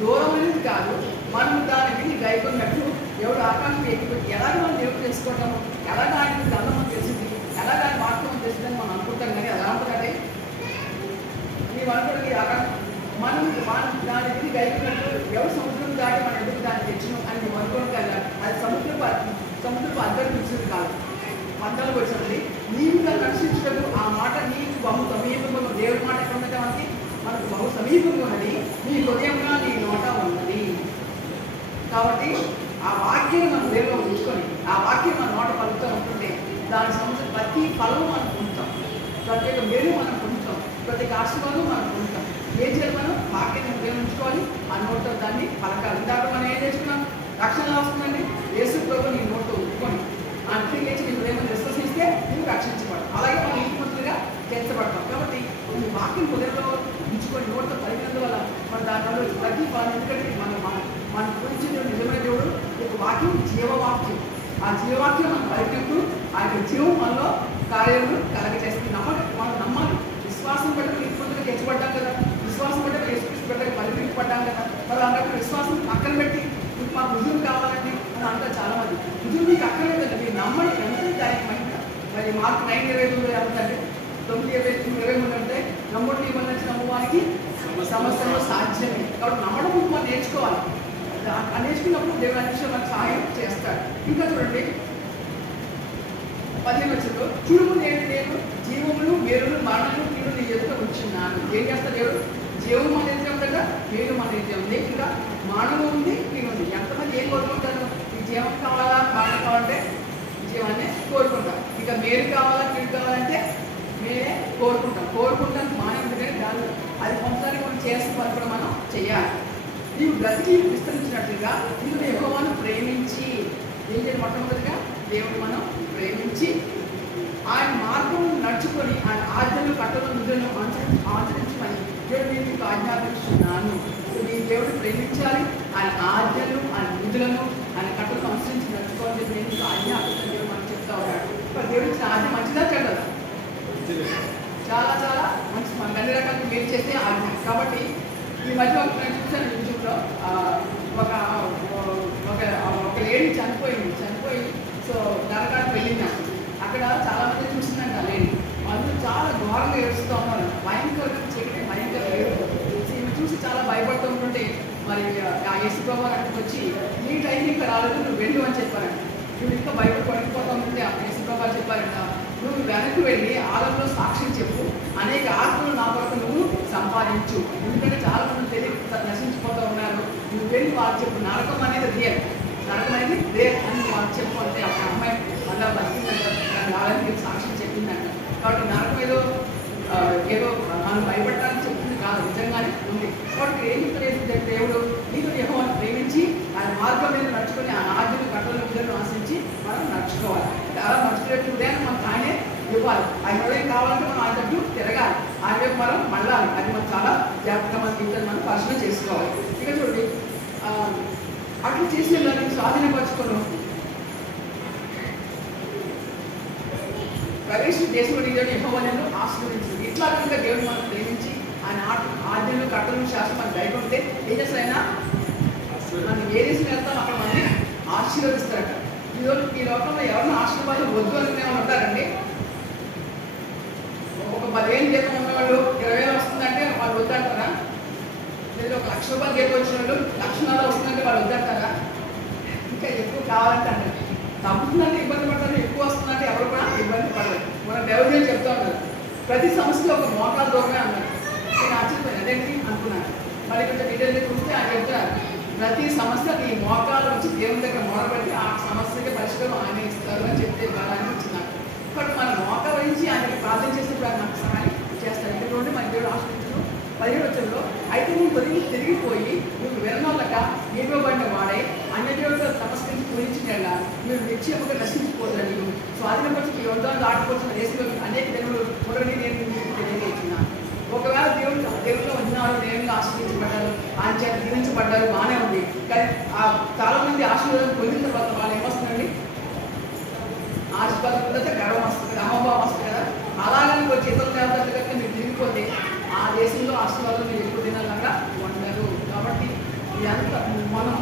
దూరమైనది కాదు, మనం దాని విని గైకొన్నట్టు దేవుడు ఆకాశం ఎక్కిపోయి ఎలాగ మనం దేవుడు తెలుసుకోవటము, ఎలాగ ఆయన ధర్మం మనం తెలిసింది, ఎలాగ ఆయన వాక్యం తెలిసిందని మనం అనుకుంటాం. కానీ అది అనుకుంటే నీవు అనుకోవడానికి ఆకాశం మనం దాని విని గైకొన్నట్టు ఎవరు సముద్రం దాటి మనం ఎందుకు దాన్ని తెచ్చిన అని నువ్వు అనుకోవడం కదా. అది సముద్రపు అద్దరు పిలిచింది కాదు, పంటలు వచ్చినది. నీవు దాన్ని రక్షించటకు ఆ మాట నీకు బహు సమీపంగా, దేవుడి మాట ఎక్కడ ఉన్నది మనకు బహు సమీపంగా ఉన్నది, నీ హృదయంగా నీ నోట ఉన్నది. కాబట్టి ఆ వాక్యాన్ని మనం దేవులో ఉంచుకొని ఆ వాక్యం మన నోట పలుకుతూ ఉంటుంటే దాని సంబంధించిన ప్రతి ఫలము మనం పొందుతాం, ప్రతి ఒక్క మేలు మనం పొందుతాం, ప్రతి ఒక్క ఆశీర్వాదం మనం పొందుతాం. ఏం చేయాలి? మనం వాక్యాన్ని దేవులు ఉంచుకోవాలి, ఆ నోట్లో దాన్ని పలకాలి. ఇందాక మనం ఏం నేర్చుకున్నాం? రక్షణ వస్తుందండి, యేసు ప్రభు నీ నోట్లో ఉంచుకొని అంతే లేచి నీ హృదయాన్ని విశ్వసిస్తే నువ్వు రక్షించబడతావు. అలాగే మనం నీతిమంతులుగా చేర్చబడతాం. కాబట్టి ఈ వాక్యం హృదయంలో ఉంచుకొని నోట్లో పలికినందువల్ల మన దాంట్లో ప్రతి ఫలం. ఎందుకంటే మన గురించి నిజమైన దేవుడు ఒక వాక్యం జీవవాక్యం. ఆ జీవవాక్యం మనం పలికినప్పుడు ఆ యొక్క జీవం మనలో కార్యాలను కలగజేస్తుంది. మనం నమ్మాలి. విశ్వాసం బట్టి నీతిమంతులుగా చేర్చబడ్డాం కదా, విశ్వాసం బట్టి యేసుక్రీస్తు బిడ్డగా పరిగణింపబడ్డాం కదా. మరి అన్నట్టు విశ్వాసం పక్కన పెట్టి మాకు రుజువు కావాలండి అని అంటారు చాలా మంది. రుజువు మీకు అక్కర్లేదండి, మీరు నమ్మండి, వెంటనే దానికి మహిళ. మరి మార్కు 9:22 ఏమంటే 9:23 అంటే నమ్ముడు ఇవ్వనొచ్చి నమ్మవానికి సమస్యలో సాధ్యమే. కాబట్టి నమ్మడం మనం నేర్చుకోవాలి. నేర్చుకున్నప్పుడు దేవుడు అన్ని విషయాలు మనకు సహాయం చేస్తాడు. ఇంకా చూడండి 15 వచ్చంలో చూడుము నేను జీవములు మేలులు మరణములు కీడు నీ ఎదుట ఉంచున్నాను. ఏం చేస్తా దేవుడు? జీవం అనేది ఉందట, మేలు అనేది ఉంది, ఇంకా మానవం ఉంది, కీడు ఉంది. ఎంతమంది ఏం కోరుకుంటారు? ఈ జీవం కావాలా, మరణం కావాలంటే జీవాన్ని కోరుకుంటాం. ఇక మేలు కావాలా, కీడు కావాలంటే మేలే కోరుకుంటాం. మానవుడి కానీ దాన్ని అది పొందడానికి మనం చేసిన పని కూడా మనం చేయాలి. నీవు బ్రతికి విస్తరించినట్లుగా నీవు యెహోవాను ప్రేమించి ఏం చేయాలి? మొట్టమొదటిగా దేవుడు మనం ప్రేమించి ఆయన మార్గం నడుచుకొని ఆయన ఆజ్ఞలు కట్టలను విధులను ఆచరించమని దేవుడు నేను మీకు ఆజ్ఞాపిస్తున్నాను. నీ దేవుడు ప్రేమించాలి, ఆయన ఆజ్ఞలు ఆయన విధులను ఆయన కట్టలను అనుసరించి నడుచుకోవాలని నేను మీకు ఆజ్ఞాపిస్తాను దేవుడు మనం చెప్తా ఉన్నాడు. దేవుడు ఇచ్చిన ఆజ్ఞ మంచిదా చెడ్డదా? చాలా చాలా మంచి, మనకు అన్ని రకాల మేలు చేస్తే ఆజ్ఞ. కాబట్టి ఈ మధ్య నేను చూసాను యూట్యూబ్లో ఒక లేడీ చనిపోయి సో నరకానికి వెళ్ళింది. అక్కడ చాలా మంది చూసిందంట ఆ లేడీ. వాళ్ళు చాలా ఘోరంగా ఏడుస్తూ ఉన్నారు, భయంకరంగా చీకటి భయంకర ఏడుపు. ఈమె చూసి చాలా భయపడుతూ ఉంటుంటే మరి ఆ యేసుప్రభు అక్కడికి వచ్చి నీ టైం ఇంకా రాలేదు, నువ్వు వెళ్ళు అని చెప్పారంట. నువ్వు ఇంకా భయపడి పడిపోతూ ఉంటుంటే ఆ యేసుప్రభు చెప్పారంట, నువ్వు వెనక్కి వెళ్ళి ఆలంలో సాక్ష్యం చెప్పు, అనేక ఆత్మలు నా కొరకు నువ్వు సంపాదించు. ఎందుకంటే చాలా మంది తెలియ నశించిపోతూ ఉన్నారు. నువ్వు వెళ్ళి వాళ్ళు చెప్పు, నరకం అనేది రియల్ అని వాళ్ళు చెప్పు అంటే ఆ అమ్మాయి మళ్ళా బతికిందంట, ఆలయానికి సాక్ష్యం చెప్పిందంట. కాబట్టి నరకం ఏదో మనం భయపడటానికి చెప్తుంది కాదు, నిజంగానే ఉంది. కాబట్టి ఏం చెప్తుంది? దేవుడు నీకు యెహోవాను ప్రేమించి ఆయన మార్గం మీద నడుచుకొని ఆ ఆజ్ఞలు కట్టలను విధులను ఆశించి మనం నడుచుకోవాలి. అలా నడుచుకునే ఉదయాన్ని మనకు ఆయనే ఇవ్వాలి. ఆయన ఏం కావాలంటే మనం ఆయన దగ్గర తిరగాలి, ఆయన వైపు మనం మళ్ళాలి. అది మనం చాలా జాగ్రత్తగా మన జీవితాన్ని మనం పరిశీలన చేసుకోవాలి. ఇక చూడండి, అట్లా చేసిన దాన్ని స్వాధీనపరచుకోను ప్రవేశ దేశంలో దేవుడు యెహోవాను ఆశీర్వదించింది. ఇట్లా కనుక దేవుడు మనం ప్రేమించి ఆయన ఆజ్ఞలు కట్టలు శాస్త్రం మనకు దయకుంటే ఏం చేస్తారైనా మనం ఏ దేశం వెళ్తాం అక్కడ మనల్ని ఆశీర్వదిస్తారట. ఈ లోకంలో ఎవరిని ఆశీర్వాదం వద్దు అని ఉంటారండి. ఒక 10,000 జీతం ఉన్నవాళ్ళు 20,000 వస్తుందంటే వాళ్ళు వద్దంటారా? లేదా ఒక 1,00,000 రూపాయలు జీతం వచ్చిన వాళ్ళు 1,00,000 వస్తుందంటే వాళ్ళు వద్దంటారా? ఇంకా ఎక్కువ కావాలంటే అంటే తగ్గుతుందంటే ఇబ్బంది పడతారు, ఎక్కువ వస్తుందంటే ఎవరు కూడా ఇబ్బంది పడలేదు. మన దేవుడు చెప్తా ఉన్నారు, ప్రతి సమస్యలో ఒక మోకాలు దూరమే అన్నారు. నేను ఆశ్చర్యపోయాను, అదేంటి అనుకున్నాను. మళ్ళీ కొంచెం డీటెయిల్గా చూస్తే ఆయన చెప్తారు, ప్రతి సమస్యకి ఈ మోకాలు వచ్చి దేవుని దగ్గర మొదలుపెట్టి ఆ సమస్యకి పరిష్కారం ఆయన ఇస్తారు అని చెప్తే బాగా అనిపించినారు. కాబట్టి మన మోకాలు నుంచి ఆయనకి ప్రార్థన చేసినప్పుడు ఆయన నాకు సహాయం చేస్తారు. ఎందుకంటే మన దేవుడు ఆశ్రయించడం 17 వచ్చంలో అయితే నువ్వు తిరిగిపోయి నువ్వు వినోళ్ళక నిలవబడిన వాడే అన్య దేవుడితో నమస్కరించి పూజించినలా మీరు నిశ్చయముగా నశించిపోదని స్వాధీనపరిచి యోధాలు ఆడుకోవాల్సిన దేశంలో అనేక దేవుడు మొదటి నేను మీకు తెలియజేస్తున్నాను. ఒకవేళ దేవుడిలో ఉన్నారు, దేవుళ్ళు ఆశీర్వదించబడ్డారు, ఆయన చేత దీవించబడ్డారు, బాగానే ఉంది. కానీ చాలా మంది ఆశీర్వాదం పొందిన తర్వాత వాళ్ళు ఏమొస్తుందండి? ఆశీర్వాదం పొందితే గర్వం వస్తుంది, అహంభావం వస్తుంది కదా. అలాగని వచ్చి ఇతర దేవతలు కనుక మీరు తిరిగిపోతే ఆ దేశంలో ఆశీర్వాదం మీరు ఎక్కువ దినాలంగా ఉండరు. కాబట్టి ఇదంతా మనం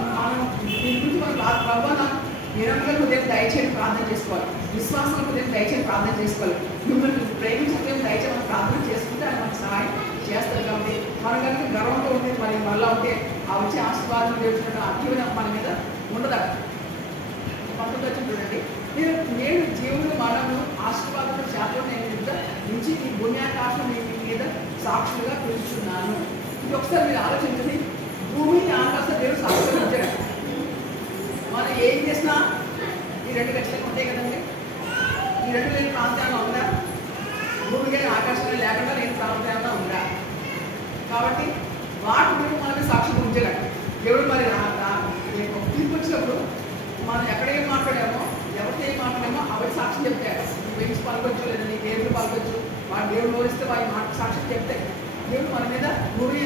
దీని గురించి మనం ప్రభావం నిరంతరం ఉదయం దయచేసి ప్రార్థన చేసుకోవాలి, విశ్వాసం ఉదయం దయచేసి ప్రార్థన చేసుకోవాలి, మిమ్మల్ని ప్రేమించి ఉదయం దయచేసి మనం ప్రార్థన చేసుకుంటే ఆయన మనకు సహాయం చేస్తారు. కాబట్టి మనం కనుక గర్వంతో ఉంటే మరి వల్ల ఉంటే ఆ వచ్చే ఆశీర్వాదం తెలుసుకుంటే అతీవన మన మీద ఉండదు. పంతొమ్మిది వచ్చి చూడండి, నేను జీవులు మానవులు ఆశీర్వాదం శాతం నేను నుంచి ఈ భూమి ఆకాశం మీ మీద సాక్షులుగా పిలుచున్నాను. ఇది ఒకసారి మీరు ఆలోచించండి, భూమిని ఆకాశం దేవుడు సాక్షులుగా ఉంచాడు. మనం ఏం చేసినా ఈ 2 ఖచ్చితంగా ఉంటాయి కదండి. ఈ 2 లేని ప్రాంతాల్లో ఉందా? భూమి కానీ ఆకాశంలో లేకుండా లేని ప్రాంతాల్లో ఉందా? కాబట్టి వాటి గురించి మనమే సాక్షిగా ఉంచాడు దేవుడు. మరి తీర్పు వచ్చినప్పుడు మనం ఎక్కడేం మాట్లాడామో ఎవరితో ఏం మాట్లాడామో అవన్నీ సాక్షి చెప్తారు. పెంచి పలకొచ్చు లేదా నీ దేవుడు పలకొచ్చు, వాడు దేవుడు ఓరిస్తే వారి మాట సాక్షి చెప్తాయి. దేవుడు మన మీద భూమి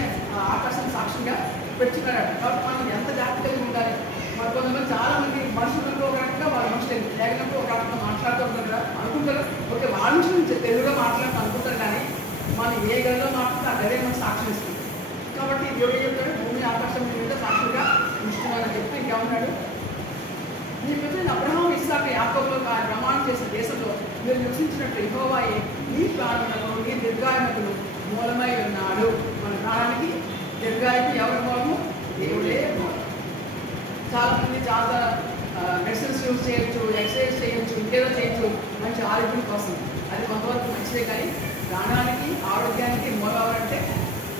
ఆకాశం సాక్షిగా పెట్టుకున్నాడు. కాబట్టి మనం ఎంత జాగ్రత్తగా ఉండాలి. మరి కొంతమంది చాలా మంది మనుషులతో ఒక రకంగా వాళ్ళ మనుషులు లేకపోతే ఒక రకంగా మాట్లాడుతూ ఉంటారు కదా, అనుకుంటారు. ఓకే, వాళ్ళ నుంచి తెలుగులో మాట్లాడుతూ అనుకుంటారు, కానీ మనం ఏ గదిలో మాట్లాడితే ఆ గదే మనకు సాక్షి ఇస్తుంది. కాబట్టి దేవుడు ఏం చెప్తాడు? భూమి ఆకాశం మీద సాక్షిగా ఉంచుతున్నారని చెప్తే ఇంకేమన్నాడు? నీ ప్రజలు అబ్రహాము ఇస్సాకు యాకోబులో ప్రమాణం చేసిన దేశంలో మీరు నివసించినట్టు యెహోవాయే నీ ప్రాణములకు నీ దీర్ఘాయునకులు మూలమై ఉన్నాడు. మన ప్రాణానికి దీర్ఘాయుకు ఎవరి మూలము? దేవుడే మూలం. చాలా మంది చాలా మెడిసిన్స్ యూజ్ చేయొచ్చు, ఎక్సర్సైజ్ చేయొచ్చు, ఇంకేదో చేయొచ్చు, మంచి ఆరోగ్యం కోసం. అది కొంతవరకు మంచిదే, కానీ ప్రాణానికి ఆరోగ్యానికి మూలవాలంటే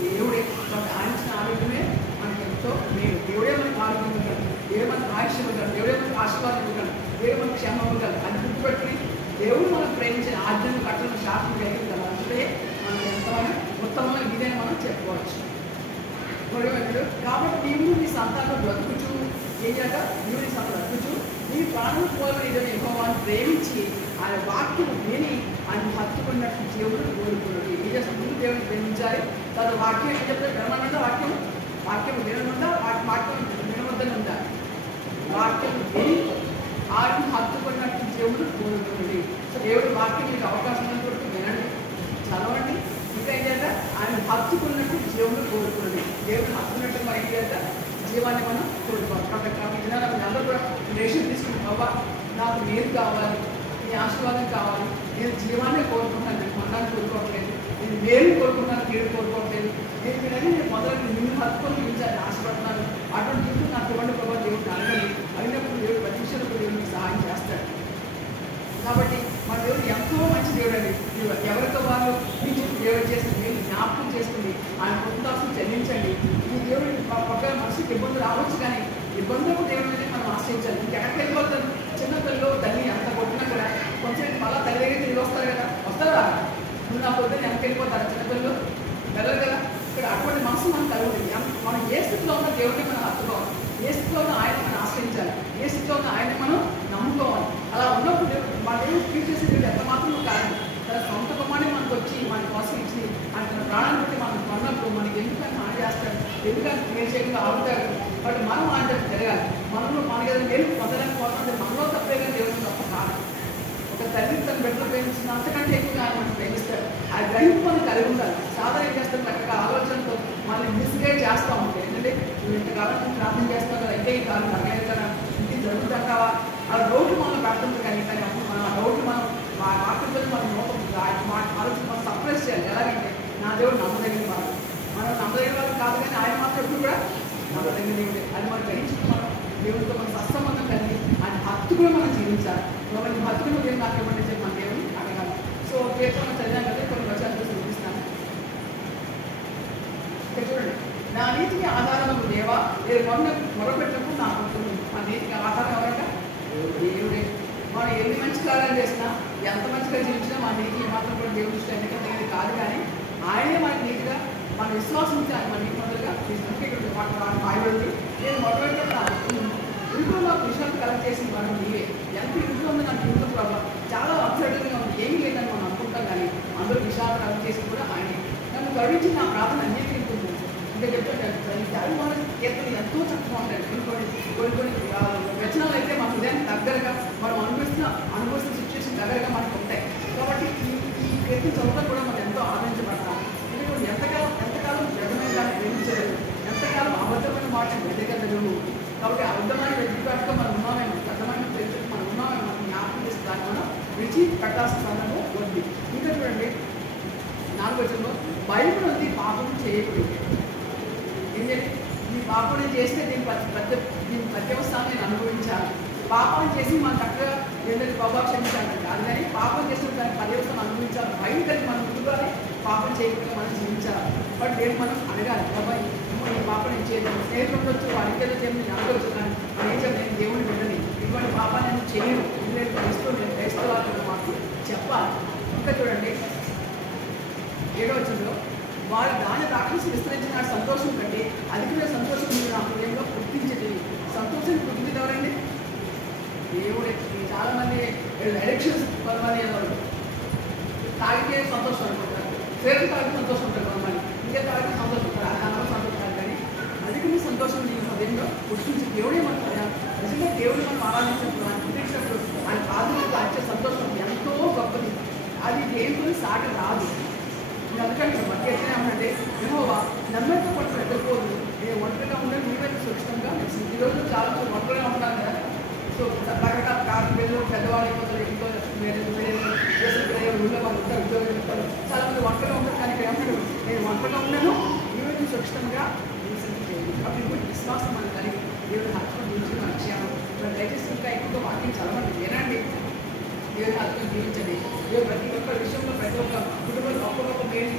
దేవుడే. ఆయన ఇచ్చిన ఆరోగ్యమే మనకి ఎంతో మేలు. దేవుడే మనకి ఆరోగ్యం ఇవ్వగలరు, దేవుడే మనకు ఆయుష్ ఇవ్వగలరు, దేవుడే మనకు ఆశీర్వాదం ఇవ్వగలరు, దేవుడే మనకు క్షేమం ఇవ్వగలరు. అది గుర్తుపెట్టుకుని దేవుడు మనం ప్రేమించిన ఆజ్ఞను కట్టలను శాస్త్రం కలిగిన కదా, అంటే మనం ఎంతమంది ఉత్తమమైన ఇదేని మనం చెప్పుకోవచ్చు. కాబట్టి నీవు నీ సంతానం బ్రతుకుచు ఏం చేత నీవు నీ సంతానం బ్రతుకుచు నీ ప్రాణం పోలని ఇదని యెహోవాను ప్రేమించి ఆయన వాక్యం విని ఆయన హత్తుకున్నట్టు దేవుడు కోరుకున్నాడు. ఏం చేస్తాం? ముందు దేవుడిని ప్రేమించాలి, తర్వాత వాక్యం ఏం చెప్తారు? వినమన్నా వాక్యం వాక్యం విననుందా, వాక్యం వినవద్దని ఉందా? వాక్యం విని ఆయన హత్తుకున్నట్టు దేవుడు కోరుకున్నది. సో దేవుడు వాక్యం మీకు అవకాశం ఉన్నప్పుడు వినండి, చదవండి. ఇంకా ఏం చేత ఆయన హత్తుకున్నట్టు దేవుడు కోరుకున్నది. దేవుడు హత్తుకున్నట్టు మనం ఏం చేత జీవాన్ని మనం కోరుకోవాలి. కాబట్టి అందరూ కూడా రేషన్ తీసుకుని బాబా నాకు నీరు కావాలి, నీ ఆశీర్వాదం కావాలి, నేను జీవాన్ని కోరుకుంటున్నాను, నేను మన్నాన్ని కోరుకోవట్లేదు, నేను మేలు కోరుకుంటున్నాను, కీడు కోరుకోవట్లేదు, నేను మొదలు నిన్ను హత్తుకొని జీవించాలని ఆశపడుతున్నాను. అటువంటి జీవితం నాకు ఇవ్వండి ప్రభావ, దేవుడిని అడగండి. అడిగినప్పుడు దేవుడు ప్రతి విషయంలో దేవుడికి సహాయం చేస్తాడు. కాబట్టి మన దేవుడు ఎంతో మంచి దేవుడు అండి. ఎవరితో వాళ్ళు మీ చుట్టూ దేవుడు చేసిన మీరు జ్ఞాపకం చేసుకుని ఆయన కృతజ్ఞతలు చెల్లించండి. ఈ దేవుడు పక్కన మనసుకి ఇబ్బందులు రావచ్చు, కానీ ఇబ్బందులకు దేవుడిని మనం ఆశ్రయించాలి. ఇంకెక్కడికి వెళ్ళిపోతారు? చిన్నపిల్లలు తల్లి ఎంత కొట్టినా కూడా కొంచెం మళ్ళీ తల్లి దగ్గర తిరిగి వస్తారు కదా, వస్తారా? నువ్వు నా పొద్దున్న వెనక్కి వెళ్ళిపోతారు చిన్నపిల్లలు, వెళ్ళరు కదా. ఇక్కడ అటువంటి మనసు మనం కలుగుతుంది. మనం ఏ స్థితిలో ఉన్న దేవుడిని మనం హత్తుకోవాలి, ఏ స్థితిలో ఉన్న ఆయన మనం ఆశ్రయించాలి, ఏ స్థితిలో ఉన్న ఆయన మనం నమ్ముకోవాలి. అలా ఉన్నప్పుడు మన దేవుడు ట్రీట్ చేసే దేవుడు ఎంత మాత్రం కాదు, తన సొంత కుమారుని మనకు వచ్చి మన కోసం ఇచ్చి ఆయన తన ప్రాణాన్ని బట్టి మనం కొన్నప్పుడు మనకి ఎందుకని హాని చేస్తాడు, ఎందుకంటే నేను చేయకుండా ఆగుతాడు. కాబట్టి మనం ఆయన జరగాలి. మనలో మనకి ఏదైనా మేలు పొందడానికి పోతుంటే మనలో తప్పేగా దేవుడు తప్ప కాదు. ఒక తల్లి తన బిడ్డలు ప్రేమించిన అంతకంటే ఎక్కువగా ఆయన మనం ప్రేమిస్తాడు. ఆ గ్రహింపు మనం కలిగి ఉండాలి. సాధన ఏం చేస్తాం? రకరకాల ఆలోచనతో మనల్ని మిస్గైడ్ చేస్తూ ఉంటాయి. ఏంటంటే నువ్వు ఇంతకాలం ప్రార్థన చేస్తావు కదా, అయితే ఈ కాలం అయ్యేది కదా, ఇంటికి జరుగుతుంటావా, ఆ డౌట్ మనం పెడుతుంది. కానీ అప్పుడు మనం ఆ డౌట్ మనం మా వాక్యంతో మనం ఆలోచన మనం సప్రెస్ చేయాలి. ఎలాగంటే నా దేవుడు నమ్మదగిన వాడు, మనం నమ్మదగిన వాళ్ళు కాదు, కానీ ఆయన మాత్రం ఎప్పుడు కూడా నమ్మదగిన దేవుడే. అది మనం గ్రహించుకుని మనం దేవుడితో మన సత్సంబంధం కలిగి ఆయన హత్తుకుని మనం జీవించాలి. మనం హత్తుకుని దేవుడు నాకు ఇవ్వండి చెప్పి మన దేవుడిని అడగాలి. సో పేర్కొన్న చదివాం కదా, కొన్ని వచనాలు చూపిస్తాను. ఇక్కడ చూడండి, నా నీతికి ఆధారము దేవా, నేను మొరపెట్టినప్పుడు నాకు ఉంటుంది. మా నీతికి ఆధారం ఎవరంట? దేవుడే. మనం ఎన్ని మంచి కార్యాలు చేసినా, ఎంత మంచిగా జీవించినా మా నీతి మాత్రం కూడా దేవుడి ఇష్టం. ఎందుకంటే ఇది కాదు, కానీ ఆయనే మనకి నీతిగా మన విశ్వాసం నుంచి ఆయన మన నీతి మొదలుగా తీసుకుంటే ఇక్కడ ఆయబడింది. నేను మొదలుపెట్టినప్పుడు నాకు ఉంటుంది. ఇంట్లో నాకు విషయాలు కలెక్ట్ చేసిన మనం నీవే. ఎంత ఇంట్లో ఉంది నాకు ఇంట్లో ప్రాబ్లం, చాలా అప్సెట్గా ఉంది, ఏమీ లేదని మనం అనుకుంటాం, కానీ అందరూ విషయాలు కలెక్ట్ చేసి కూడా ఆయనే. నన్ను గర్వించి నా ప్రార్థన అన్నిటికీ ఉంటుంది. ఇంకా చెప్తాను దాని మన కీర్తనలు ఎంతో చక్కగా ఉంటాయి. కొన్ని వచనాలు అయితే మన హృదయానికి దగ్గరగా మనం అనుభవిస్తున్న సిచ్యువేషన్ దగ్గరగా మనకు ఉంటాయి. కాబట్టి ఈ కీర్తన చదవడం కూడా మనం ఎంతో ఆనందించబడతాం. ఎందుకంటే ఎంతకాలం వ్యర్థమైన దాన్ని ప్రేమించలేదు, ఎంతకాలం అబద్ధమైన మాటను వెతకగలరు. కాబట్టి అబద్ధమైన వెతుకుగా మనం ఉన్నామేమో, అబద్ధమైన ప్రేమించడం మనం ఉన్నామేమో మనం జ్ఞాపకం చేసి దాన్ని మనం విడిచి పెట్టాల్సిన సందర్భం ఉంది. ఇంకా చూడండి 4వ వచనంలో బైబిల్ ఉంది, పాపం చేయకూడదు. ఏంటంటే ఈ పాపం చేస్తే దీని పర్యవస్థానం నేను అనుభవించాలి. పాపం చేసి మనం చక్కగా ఏంటంటే బాబా క్షమించాలంటే కాదు, కానీ పాపం చేసిన దాని పర్యవస్థానం అనుభవించాలి. బయట మనం ముందుగానే పాపం చేయకుండా మనం జీవించాలి. బట్ నేను మనం అడగాలి, బాబా ఈ పాపం నేను చేయలేదు, స్నేహితులు ఉండొచ్చు, వారికి ఏదో చేయమని నేను అనుకోవచ్చు, కానీ మనం ఏం చెప్పి నేను దేవుడిని బిడ్డని, ఇటువంటి పాపాన్ని నేను చేయను, నేను క్రైస్తవులు మాకు చెప్పాలి. ఇంకా చూడండి 7వ వచనంలో వారి దాని రాక్షసు విస్తరించిన సంతోషం కంటే అధికమైన సంతోషం మీరు నా హృదయంలో పుట్టించేది. సంతోషం పుట్టించేది ఎవరండి? దేవుడే. చాలామంది ఎలక్షన్స్ కొంతమంది తాగితే సంతోషం అనుకుంటారు, పేరు తాగితే సంతోషం ఉంటారు, కొంతమంది ఇంకా తాగితే సంతోషం ఉంటారు, దానివల్ల సంతోషం. కానీ అధికమైన సంతోషం నీ హృదయంలో పుట్టించే దేవుడే మనకు. నిజంగా దేవుడు మనం ఆరాధించినప్పుడు, ఆయన పుట్టించినప్పుడు ఆయన పాదలకు వచ్చే సంతోషం ఎంతో గొప్పది. అది దేవుడు సాటి రాదు. అందుకంటే మధ్య ఎట్లా ఏమంటే యెహోవా నమ్మకం పట్ల ఎదుర్కోదు, నేను ఒంటరిగా ఉండేది మీరైతే సురక్షితంగా. ఈరోజు చాలా ఒంటరిగా ఉంటాను కదా. సో రకరకాల కార్మికులు పెద్దవాళ్ళు అయిపోతారు, ఇంట్లో వేరే ఊళ్ళో వాళ్ళు ఉంటారు, ఉద్యోగం ఇస్తారు, చాలా మంది ఒంటరిగా ఉంటారు. కానీ ఇక్కడ ఏమంటారు, నేను ఒంటరిగా ఉన్నాను, మీరైతే సురక్షితంగా చేయండి. కాబట్టి ఇంకొక విశ్వాసం మనకు కలిగి దేవుడు హత్తుకుని గురించి మన విషయాలు దయచేసి ఇంకా ఎక్కువగా వాక్యం చదవండి, వినండి. దేవుడు హత్తుకుని జీవించండి. ప్రతి ఒక్క విషయంలో ప్రతి ఒక్క కుటుంబంలో ఒక్కొక్క మెయిన్